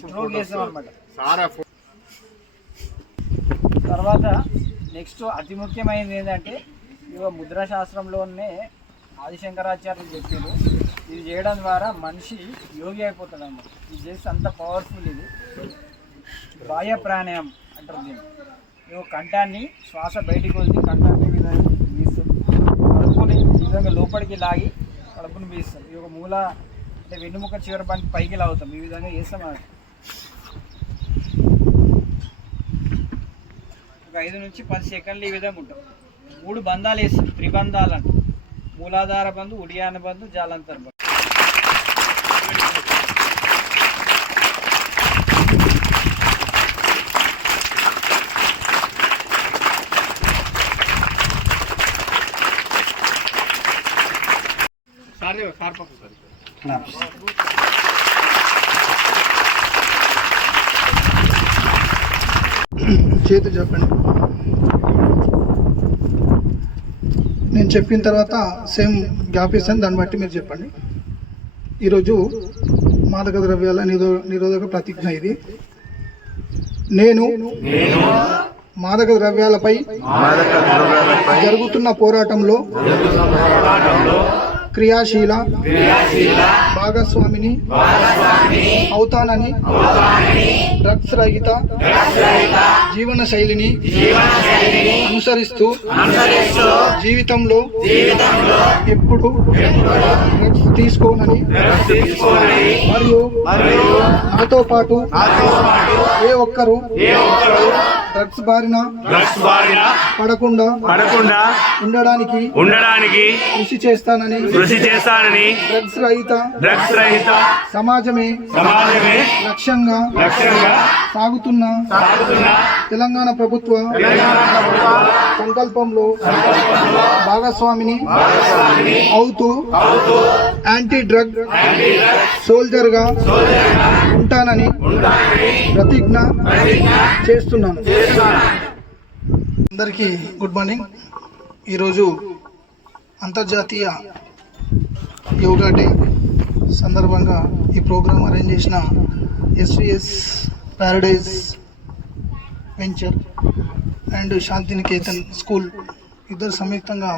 Stroke అనమాట తర్వాత next అతి ముఖ్యమైనది ఏంటంటే ఇక ముద్రా శాస్త్రంలోనే ఆదిశంకరాచార్యులు చెప్పారు. ఇది చేయడం ద్వారా మనిషి యోగి అయిపోతాడు అన్నమాట ఇది చేస్తే అంత పవర్ఫుల్ ఇది. బాహ్య ప్రాణాయామం అంటారు దీన్ని. ఇక కంఠాన్ని శ్వాస బయటికి వదిలి కంఠాన్ని తీస్తాం కడుపుని ఈ విధంగా లోపలికి లాగి కడుపుని పీస్తాం ఈ ఒక మూల అంటే వెన్నుముక చివరి బండి పైకి లాగుతాం. ఈ విధంగా చేస్తాం ఒక ఐదు నుంచి పది సెకండ్లు ఈ విధంగా ఉంటాం. మూడు బంధాలు వేస్తాం. త్రిబంధాలు అంట మూలాధార బంధు ఉడియాన బంధు జాలంతర్ బంధు. సార్ సార్ పక్క సార్. చేతి చెప్పండి. నేను చెప్పిన తర్వాత సేమ్ గ్యాప్ ఇస్తాను దాన్ని బట్టి మీరు చెప్పండి. ఈరోజు మాదక ద్రవ్యాల నిరో నిరోధక ప్రతిజ్ఞ ఇది. నేను మాదక ద్రవ్యాలపై జరుగుతున్న పోరాటంలో క్రియాశీల భాగస్వామిని అవుతానని డ్రగ్స్ రహిత జీవన శైలిని అనుసరిస్తూ జీవితంలో ఎప్పుడు డ్రగ్స్ తీసుకోనని మరియు నాతో పాటు ఏ ఒక్కరు డ్రగ్స్ బారిన డ్రగ్స్ బారిన పడకుండా పడకుండా ఉండడానికి ఉండడానికి కృషి చేస్తానని కృషి చేస్తానని డ్రగ్స్ రహిత డ్రగ్స్ రహిత సమాజమే సమాజమే లక్ష్యంగా లక్ష్యంగా సాగుతున్న సాగుతున్న తెలంగాణ ప్రభుత్వ సంకల్పంలో భాగస్వామిని అవుతూ యాంటీ డ్రగ్ సోల్జర్గా ఉంటానని ప్రతిజ్ఞ చేస్తున్నాను. అందరికీ గుడ్ మార్నింగ్. ఈరోజు అంతర్జాతీయ యోగా డే సందర్భంగా ఈ ప్రోగ్రాం అరేంజ్ చేసిన SVS paradise venture and Shantiniketan school. ఇద్దరు సంయుక్తంగా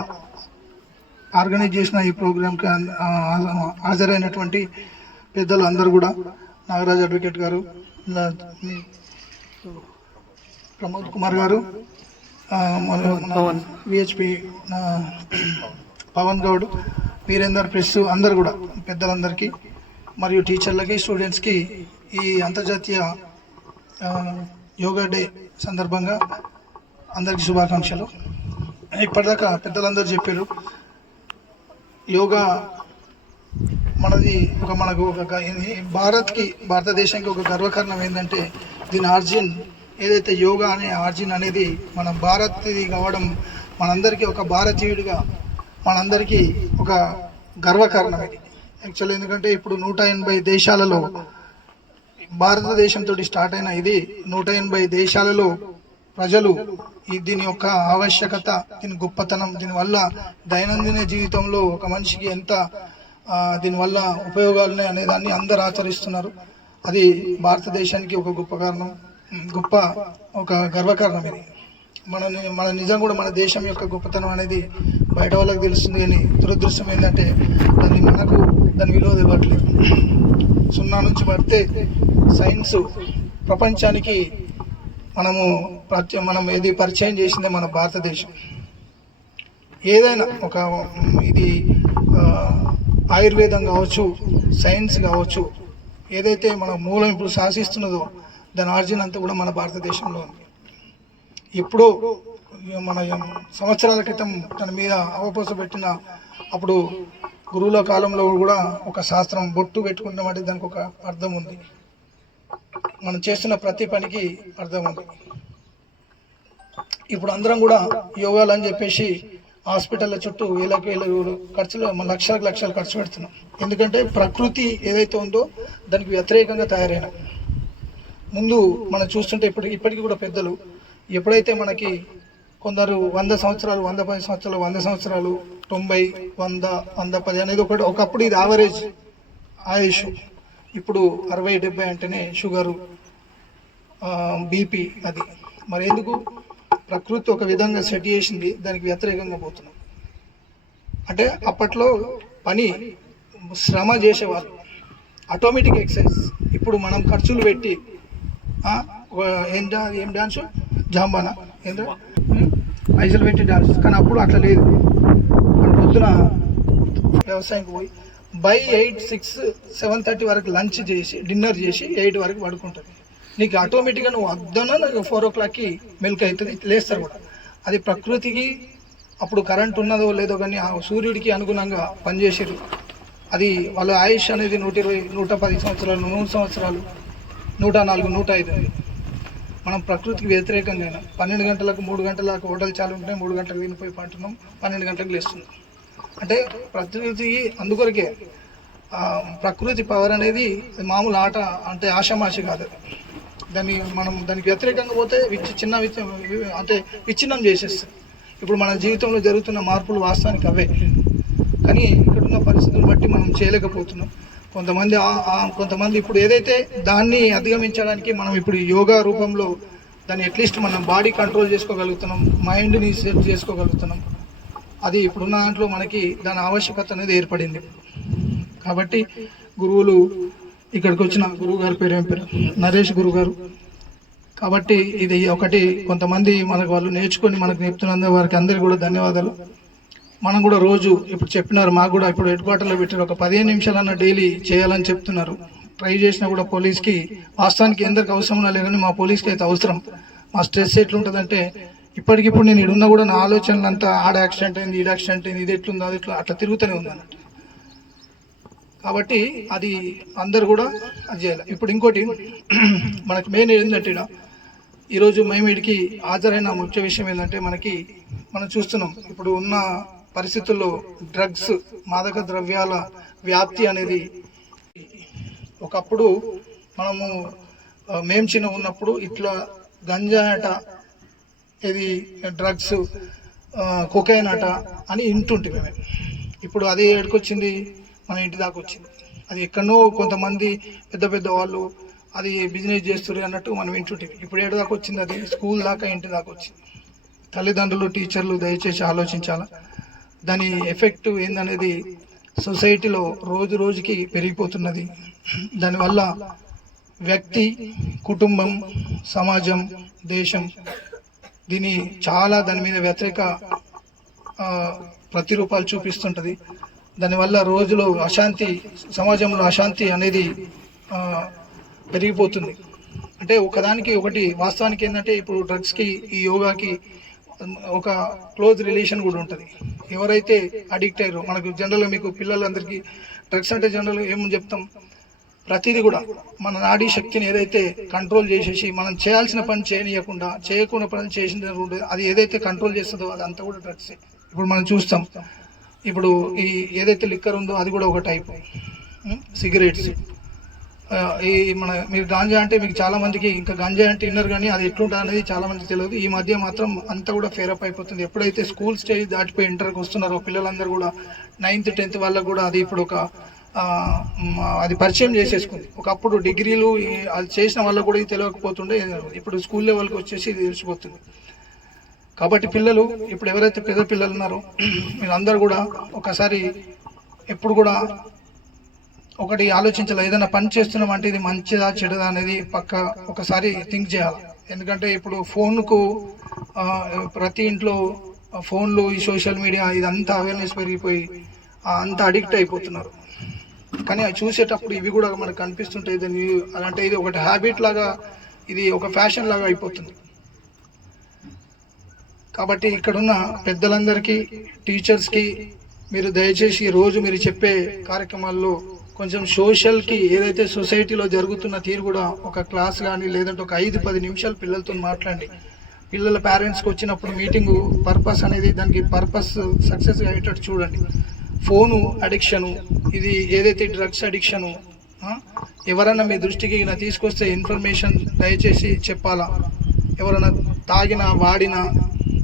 ఆర్గనైజ్ చేసిన ఈ ప్రోగ్రాంకి హాజరైనటువంటి పెద్దలు అందరూ కూడా నాగరాజ్ అడ్వకేట్ గారు ప్రమోద్ కుమార్ గారు విహెచ్పి పవన్ గౌడ్ వీరేందర్ ప్రెస్ అందరు కూడా పెద్దలందరికీ మరియు టీచర్లకి స్టూడెంట్స్కి ఈ అంతర్జాతీయ యోగా డే సందర్భంగా అందరికీ శుభాకాంక్షలు. ఇప్పటిదాకా పెద్దలందరూ చెప్పారు యోగా మనది ఒక మనకు ఒక ఇది భారత్కి భారతదేశానికి ఒక గర్వకారణం ఏంటంటే దీని ఆర్జిన్ ఏదైతే యోగా అనే ఆర్జిన్ అనేది మన భారత్ది కావడం మనందరికీ ఒక భారతీయుడిగా మనందరికీ ఒక గర్వకారణం ఇది. యాక్చువల్ ఎందుకంటే ఇప్పుడు నూట ఎనభై దేశాలలో భారతదేశంతో స్టార్ట్ అయిన ఇది నూట ఎనభై దేశాలలో ప్రజలు ఈ దీని యొక్క ఆవశ్యకత దీని గొప్పతనం దీనివల్ల దైనందిన జీవితంలో ఒక మనిషికి ఎంత దీనివల్ల ఉపయోగాలు ఉన్నాయి అనే దాన్ని అందరు ఆచరిస్తున్నారు. అది భారతదేశానికి ఒక గొప్ప కారణం గొప్ప ఒక గర్వకారణం ఇది. మన మన నిజం కూడా మన దేశం యొక్క గొప్పతనం అనేది బయట వాళ్ళకి తెలుస్తుంది కానీ దురదృష్టం ఏంటంటే దాన్ని మనకు దాని విలువ ఇవ్వట్లేదు. సున్నా నుంచి పడితే సైన్స్ ప్రపంచానికి మనము ప్రత్య మనం ఏది పరిచయం చేసిందే మన భారతదేశం. ఏదైనా ఒక ఇది ఆయుర్వేదం కావచ్చు సైన్స్ కావచ్చు ఏదైతే మన మూలం ఇప్పుడు శాసిస్తున్నదో దాని ఆర్జిన్ అంతా కూడా మన భారతదేశంలో ఉంది. ఎప్పుడో మన సంవత్సరాల క్రితం తన మీద అవపోస పెట్టిన అప్పుడు గురువుల కాలంలో కూడా ఒక శాస్త్రం బొట్టు పెట్టుకుంటామంటే దానికి ఒక అర్థం ఉంది. మనం చేస్తున్న ప్రతి పనికి అర్థం ఉంది. ఇప్పుడు అందరం కూడా యోగాలు అని చెప్పేసి హాస్పిటల్ చుట్టూ వేలకు వేల ఖర్చులు లక్షలకు లక్షలు ఖర్చు పెడుతున్నాం. ఎందుకంటే ప్రకృతి ఏదైతే ఉందో దానికి వ్యతిరేకంగా తయారైన. ముందు మనం చూస్తుంటే ఇప్పటి ఇప్పటికీ కూడా పెద్దలు ఎప్పుడైతే మనకి కొందరు వంద సంవత్సరాలు వంద పది సంవత్సరాలు వంద సంవత్సరాలు తొంభై వంద వంద పది అనేది ఒకటి ఒకప్పుడు ఇది యావరేజ్ ఆయుష్. ఇప్పుడు అరవై డెబ్బై అంటేనే షుగరు బీపీ అది. మరి ఎందుకు? ప్రకృతి ఒక విధంగా సెట్ చేసింది దానికి వ్యతిరేకంగా పోతున్నాం. అంటే అప్పట్లో పని శ్రమ చేసేవాళ్ళు ఆటోమేటిక్ ఎక్సర్సైజ్ ఇప్పుడు మనం ఖర్చులు పెట్టి ఏం డా ఏం డాన్స్? జాంబానా. ఏంటో పైసలు పెట్టి డాన్స్. కానీ అప్పుడు అట్లా లేదు. పొద్దున వ్యవసాయంకి పోయి by eight six seven thirty వరకు లంచ్ చేసి డిన్నర్ చేసి ఎయిట్ వరకు పడుకుంటుంది నీకు ఆటోమేటిక్గా నువ్వు వద్దన నాకు ఫోర్ ఓ క్లాక్కి మెల్క్ అవుతుంది. లేస్తారు కూడా. అది ప్రకృతికి అప్పుడు కరెంట్ ఉన్నదో లేదో కానీ ఆ సూర్యుడికి అనుగుణంగా పనిచేసారు అది వాళ్ళ ఆయుష్ అనేది నూట ఇరవై నూట పది సంవత్సరాలు నూరు సంవత్సరాలు నూట నాలుగు నూట ఐదు. మనం ప్రకృతికి వ్యతిరేకంగా పన్నెండు గంటలకు మూడు గంటలకు హోటల్ చాలు ఉంటే మూడు గంటలకు తినిపోయి పంటున్నాం పన్నెండు గంటలకు లేస్తున్నాం. అంటే ప్రకృతికి అందుకొరకే ప్రకృతి పవర్ అనేది మామూలు ఆట అంటే ఆషామాషి కాదు. అది. దాన్ని మనం దానికి వ్యతిరేకంగా పోతే విచ్చి చిన్న అంటే విచ్ఛిన్నం చేసేస్తుంది. ఇప్పుడు మన జీవితంలో జరుగుతున్న మార్పులు వాస్తవానికి అవే. కానీ ఇక్కడున్న పరిస్థితులను బట్టి మనం చేయలేకపోతున్నాం. కొంతమంది ఆ- కొంతమంది ఇప్పుడు ఏదైతే దాన్ని అధిగమించడానికి మనం ఇప్పుడు యోగా రూపంలో దాన్ని అట్లీస్ట్ మనం బాడీ కంట్రోల్ చేసుకోగలుగుతున్నాం మైండ్ని సెట్ చేసుకోగలుగుతున్నాం. అది ఇప్పుడున్న దాంట్లో మనకి దాని ఆవశ్యకత అనేది ఏర్పడింది. కాబట్టి గురువులు ఇక్కడికి వచ్చిన గురువు గారి పేరు ఏం పేరు? నరేష్ గురువు గారు కాబట్టి ఇది ఒకటి కొంతమంది మనకు వాళ్ళు నేర్చుకొని మనకు నేర్పుతున్నందుకు వారికి అందరికీ కూడా ధన్యవాదాలు. మనం కూడా రోజు ఇప్పుడు చెప్పినారు మాకు కూడా ఇప్పుడు హెడ్ క్వార్టర్లో పెట్టారు ఒక పదిహేను నిమిషాలన్న డైలీ చేయాలని చెప్తున్నారు. ట్రై చేసినా కూడా పోలీస్కి వాస్తవానికి ఎందరికి అవసరం లేదని మా పోలీస్కి అయితే అవసరం. మా స్ట్రెస్ ఎట్లుంటుందంటే ఇప్పటికిప్పుడు నేను ఇడున్నా కూడా నా ఆలోచనలు అంతా ఆడ యాక్సిడెంట్ అయింది ఈడ యాక్సిడెంట్ అయింది ఇది ఎట్లుంది అది ఎట్లా అట్లా తిరుగుతూనే ఉంది అన్నట్టు కాబట్టి అది అందరు కూడా అది చేయాలి. ఇప్పుడు ఇంకోటి మనకి మెయిన్ ఏంటంటే ఈరోజు మేము వీడికి హాజరైన ముఖ్య విషయం ఏంటంటే మనకి మనం చూస్తున్నాం ఇప్పుడు ఉన్న పరిస్థితుల్లో డ్రగ్స్ మాదక ద్రవ్యాల వ్యాప్తి అనేది ఒకప్పుడు మనము మేము చిన్న ఉన్నప్పుడు ఇట్లా గంజా అట ఇది డ్రగ్స్ కొకైన్ అట అని వింటుంటే మేము. ఇప్పుడు అది ఎక్కడికొచ్చింది మన ఇంటి దాకా వచ్చింది. అది ఎక్కడో కొంతమంది పెద్ద పెద్ద వాళ్ళు అది బిజినెస్ చేస్తారు అన్నట్టు మనం వింటుంటే ఇప్పుడు ఏడు దాకా వచ్చింది అది. స్కూల్ దాకా ఇంటి దాకా వచ్చింది. తల్లిదండ్రులు టీచర్లు దయచేసి ఆలోచించాలా? దాని ఎఫెక్ట్ ఏందనేది సొసైటీలో రోజు రోజుకి పెరిగిపోతున్నది. దానివల్ల వ్యక్తి కుటుంబం సమాజం దేశం దీని చాలా దాని మీద వ్యతిరేక ప్రతిరూపాలు చూపిస్తుంటుంది. దానివల్ల రోజులో అశాంతి సమాజంలో అశాంతి అనేది పెరిగిపోతుంది. అంటే ఒకదానికి ఒకటి వాస్తవానికి ఏంటంటే ఇప్పుడు డ్రగ్స్కి ఈ యోగాకి ఒక క్లోజ్ రిలేషన్ కూడా ఉంటుంది. ఎవరైతే అడిక్ట్ అయ్యారో మనకు జనరల్గా మీకు పిల్లలందరికీ డ్రగ్స్ అంటే జనరల్గా ఏమని చెప్తాం? ప్రతిదీ కూడా మన నాడీ శక్తిని ఏదైతే కంట్రోల్ చేసేసి మనం చేయాల్సిన పని చేయనీయకుండా చేయకుండా పని చేసిన అది ఏదైతే కంట్రోల్ చేస్తుందో అది అంతా కూడా డ్రగ్సే. ఇప్పుడు మనం చూస్తాం ఇప్పుడు ఈ ఏదైతే లిక్కర్ ఉందో అది కూడా ఒక టైప్ సిగరెట్స్ ఈ మన మీరు గాంజా అంటే మీకు చాలా మందికి ఇంకా గాంజా అంటే విన్నారు కానీ అది ఎట్లుంటుంది అనేది చాలా మందికి తెలియదు. ఈ మధ్య మాత్రం అంతా కూడా ఫేరప్ అయిపోతుంది. ఎప్పుడైతే స్కూల్ స్టేజ్ దాటిపోయి ఇంటర్కి వస్తున్నారో పిల్లలందరూ కూడా నైన్త్ టెన్త్ వాళ్ళకు కూడా అది ఇప్పుడు ఒక అది పరిచయం చేసేసుకుంది. ఒకప్పుడు డిగ్రీలు అది చేసిన వాళ్ళకు కూడా ఇది తెలియకపోతుండే. ఇప్పుడు స్కూల్ లెవెల్కి వచ్చేసి ఇది తెలిసిపోతుంది. కాబట్టి పిల్లలు ఇప్పుడు ఎవరైతే పెద్ద పిల్లలు ఉన్నారో మీరందరూ కూడా ఒకసారి ఎప్పుడు కూడా ఒకటి ఆలోచించాలి? ఏదైనా పని చేస్తున్నాం అంటే ఇది మంచిదా చెడుదా అనేది పక్క ఒకసారి థింక్ చేయాలి? ఎందుకంటే ఇప్పుడు ఫోన్కు ప్రతి ఇంట్లో ఫోన్లు ఈ సోషల్ మీడియా ఇదంతా అవేర్నెస్ పెరిగిపోయి అంత అడిక్ట్ అయిపోతున్నారు. కానీ అవి చూసేటప్పుడు ఇవి కూడా మనకు కనిపిస్తుంటాయి దాన్ని అంటే ఇది ఒకటి హ్యాబిట్ లాగా ఇది ఒక ఫ్యాషన్ లాగా అయిపోతుంది. కాబట్టి ఇక్కడున్న పెద్దలందరికీ టీచర్స్కి మీరు దయచేసి రోజు మీరు చెప్పే కార్యక్రమాల్లో కొంచెం సోషల్కి ఏదైతే సొసైటీలో జరుగుతున్న తీరు కూడా ఒక క్లాస్ కానీ లేదంటే ఒక ఐదు పది నిమిషాలు పిల్లలతో మాట్లాడండి. పిల్లల పేరెంట్స్కి వచ్చినప్పుడు మీటింగు పర్పస్ అనేది దానికి పర్పస్ సక్సెస్ అయ్యేటట్టు చూడండి. ఫోను అడిక్షను ఇది ఏదైతే డ్రగ్స్ అడిక్షను ఎవరన్నా మీ దృష్టికి నా తీసుకొస్తే ఇన్ఫర్మేషన్ దయచేసి చెప్పాలా? ఎవరైనా తాగినా వాడినా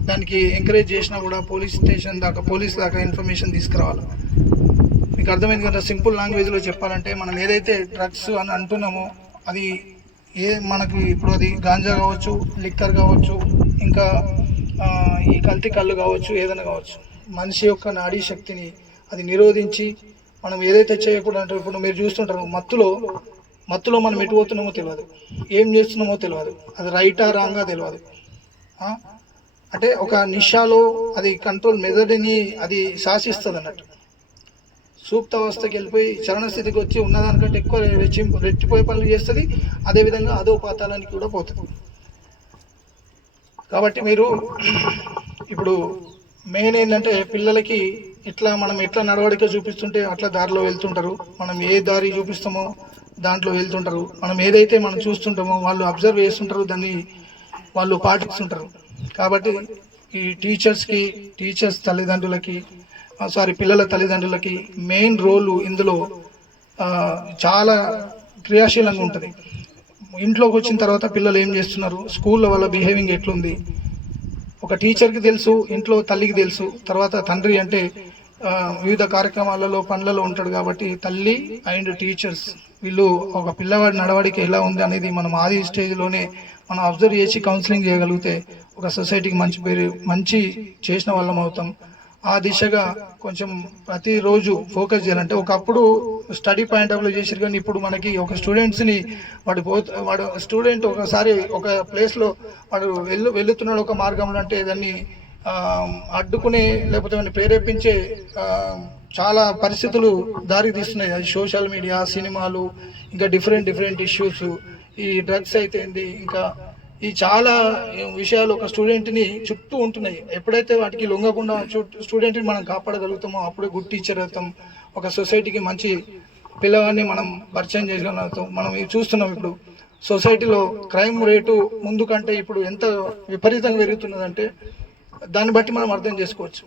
దానికి ఎంకరేజ్ చేసినా కూడా పోలీస్ స్టేషన్ దాకా పోలీస్ దాకా ఇన్ఫర్మేషన్ తీసుకురావాలి. మీకు అర్థమైంది కదా సింపుల్ లాంగ్వేజ్లో చెప్పాలంటే మనం ఏదైతే డ్రగ్స్ అని అంటున్నామో అది ఏ మనకి ఇప్పుడు అది గాంజా కావచ్చు లిక్కర్ కావచ్చు ఇంకా ఈ కల్తీ కళ్ళు కావచ్చు ఏదైనా కావచ్చు మనిషి యొక్క నాడీ శక్తిని అది నిరోధించి మనం ఏదైతే చేయకూడదు అంటే ఇప్పుడు మీరు చూస్తుంటారు మత్తులో మత్తులో మనం ఎటు పోతున్నామో తెలియదు ఏం చేస్తున్నామో తెలియదు అది రైటా రాంగా తెలియదు అంటే ఒక నిషాలో అది కంట్రోల్ మెదడుని అది శాసిస్తుంది అన్నట్టు సూక్తావస్థకి వెళ్ళిపోయి చరణ స్థితికి వచ్చి ఉన్నదానికంటే ఎక్కువ రెచ్చి రెట్టిపోయే పనులు చేస్తుంది. అదేవిధంగా అదో పాతాళానికి కూడా పోతుంది కాబట్టి మీరు ఇప్పుడు మెయిన్ ఏంటంటే పిల్లలకి ఇట్లా మనం ఎట్లా నడవడిక చూపిస్తుంటే అట్లా దారిలో వెళ్తుంటారు. మనం ఏ దారి చూపిస్తామో దాంట్లో వెళ్తుంటారు. మనం ఏదైతే మనం చూస్తుంటామో వాళ్ళు అబ్జర్వ్ చేస్తుంటారు. దాన్ని వాళ్ళు పాటిస్తుంటారు. కాబట్టి ఈ టీచర్స్కి టీచర్స్ తల్లిదండ్రులకి సారీ పిల్లల తల్లిదండ్రులకి మెయిన్ రోలు ఇందులో చాలా క్రియాశీలంగా ఉంటుంది. ఇంట్లోకి వచ్చిన తర్వాత పిల్లలు ఏం చేస్తున్నారు? స్కూల్లో వాళ్ళ బిహేవింగ్ ఎట్లుంది? ఒక టీచర్కి తెలుసు ఇంట్లో తల్లికి తెలుసు. తర్వాత తండ్రి అంటే వివిధ కార్యక్రమాలలో పనులలో ఉంటాడు కాబట్టి తల్లి అండ్ టీచర్స్ వీళ్ళు ఒక పిల్లవాడి నడవడిక ఎలా ఉంది అనేది మనం ఆది స్టేజ్లోనే మనం అబ్జర్వ్ చేసి కౌన్సిలింగ్ చేయగలిగితే ఒక సొసైటీకి మంచి పేరు మంచి చేసిన వాళ్ళం అవుతాం. ఆ దిశగా కొంచెం ప్రతిరోజు ఫోకస్ చేయాలంటే ఒకప్పుడు స్టడీ పాయింట్ ఆఫ్ వ్యూ చేసారు కానీ ఇప్పుడు మనకి ఒక స్టూడెంట్స్ని వాడు పో వాడు స్టూడెంట్ ఒకసారి ఒక ప్లేస్లో వాడు వెళ్ళు వెళ్తున్నాడు ఒక మార్గంలో అంటే దాన్ని అడ్డుకునే లేకపోతే వాడిని ప్రేరేపించే చాలా పరిస్థితులు దారి తీస్తున్నాయి. అది సోషల్ మీడియా సినిమాలు ఇంకా డిఫరెంట్ డిఫరెంట్ ఇష్యూస్ ఈ డ్రగ్స్ అయితే ఇంకా ఈ చాలా విషయాలు ఒక స్టూడెంట్ని చుట్టూ ఉంటున్నాయి. ఎప్పుడైతే వాటికి లొంగకుండా స్టూడెంట్ని మనం కాపాడగలుగుతామో అప్పుడే గుడ్ టీచర్ అవుతాం. ఒక సొసైటీకి మంచి పిల్లవాడిని మనం పరిచయం చేయగలుగుతాం. మనం చూస్తున్నాం ఇప్పుడు. సొసైటీలో క్రైమ్ రేటు ముందు కంటే ఇప్పుడు ఎంత విపరీతంగా పెరుగుతున్నదంటే దాన్ని బట్టి మనం అర్థం చేసుకోవచ్చు.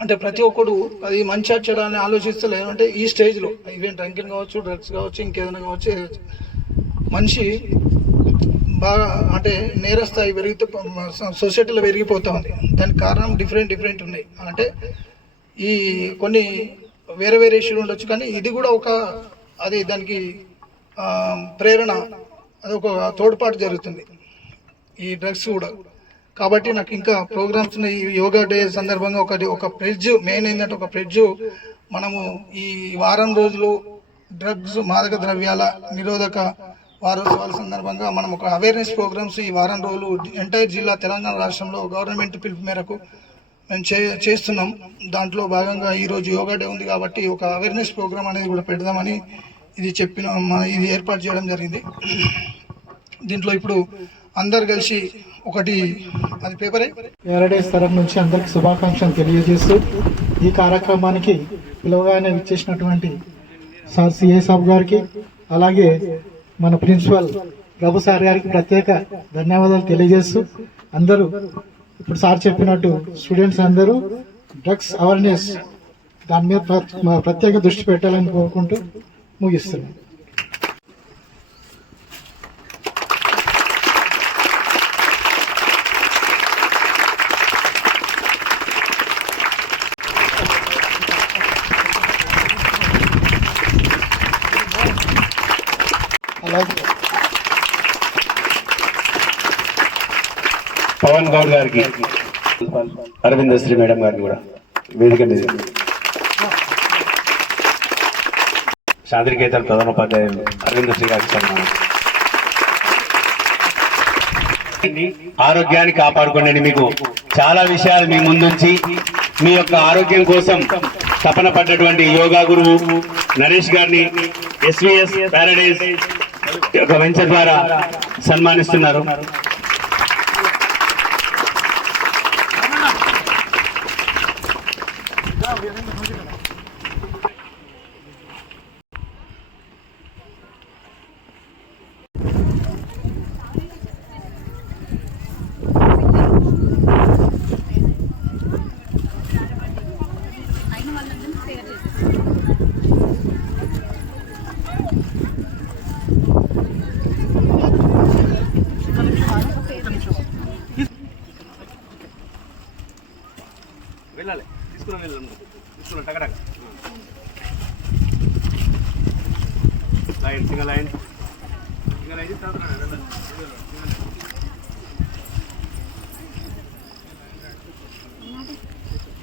అంటే ప్రతి ఒక్కడు అది మంచి చెడు అని ఆలోచిస్తలేదు అంటే ఈ స్టేజ్లో ఈవెన్ డ్రంకింగ్ కావచ్చు డ్రగ్స్ కావచ్చు ఇంకేదైనా కావచ్చు. మనిషి బాగా అంటే నేరస్థాయి పెరిగితే సొసైటీలో పెరిగిపోతూ ఉంది. దానికి కారణం డిఫరెంట్ డిఫరెంట్ ఉన్నాయి. అంటే ఈ కొన్ని వేరే వేరే ఇష్యూలు ఉండొచ్చు కానీ ఇది కూడా ఒక అది దానికి ప్రేరణ అది ఒక తోడ్పాటు జరుగుతుంది. ఈ డ్రగ్స్ కూడా. కాబట్టి నాకు ఇంకా ప్రోగ్రామ్స్ ఉన్నాయి. ఈ యోగా డే సందర్భంగా ఒకటి ఒక ప్రెడ్జ్ మెయిన్ ఏంటంటే ఒక ప్రెడ్జ్. మనము ఈ వారం రోజులు డ్రగ్స్ మాదక ద్రవ్యాల నిరోధక వారోత్సవాల సందర్భంగా మనం ఒక అవేర్నెస్ ప్రోగ్రామ్స్ ఈ వారం రోజులు ఎంటైర్ జిల్లా తెలంగాణ రాష్ట్రంలో గవర్నమెంట్ పిలుపు మేరకు మేము చే చేస్తున్నాం. దాంట్లో భాగంగా ఈరోజు యోగా డే ఉంది కాబట్టి ఒక అవేర్నెస్ ప్రోగ్రామ్ అనేది కూడా పెడదామని ఇది చెప్పిన మన- ఇది ఏర్పాటు చేయడం జరిగింది. దీంట్లో ఇప్పుడు అందరు కలిసి ఒకటి అది పేపరే? పారాడైస్ తరఫు నుంచి అందరికి శుభాకాంక్షలు తెలియజేస్తూ ఈ కార్యక్రమానికి పిలువగానే ఇచ్చేసినటువంటి సార్ సిఏ సాబ్ గారికి అలాగే మన ప్రిన్సిపల్ ప్రభు సార్ గారికి ప్రత్యేక ధన్యవాదాలు తెలియజేస్తూ అందరూ ఇప్పుడు సార్ చెప్పినట్టు స్టూడెంట్స్ అందరూ డ్రగ్స్ అవేర్నెస్ దాని మీద ప్ర- ప్రత్యేక దృష్టి పెట్టాలని కోరుకుంటూ ముగిస్తున్నాను పవన్ గౌడ్ గారికి అరవింద శ్రీ మేడం గారికి కూడా వేదిక శాంతికేతన్ ప్రధానోపాధ్యాయులు అరవింద శ్రీ గారికి సన్మానం. ఆరోగ్యాన్ని కాపాడుకోండి మీకు చాలా విషయాలు మీ ముందుంచి మీ యొక్క ఆరోగ్యం కోసం తపన పడ్డటువంటి యోగా గురువు నరేష్ గారిని ఎస్విఎస్ పారాడైజ్ యొక్క వెంచర్ ద్వారా సన్మానిస్తున్నారు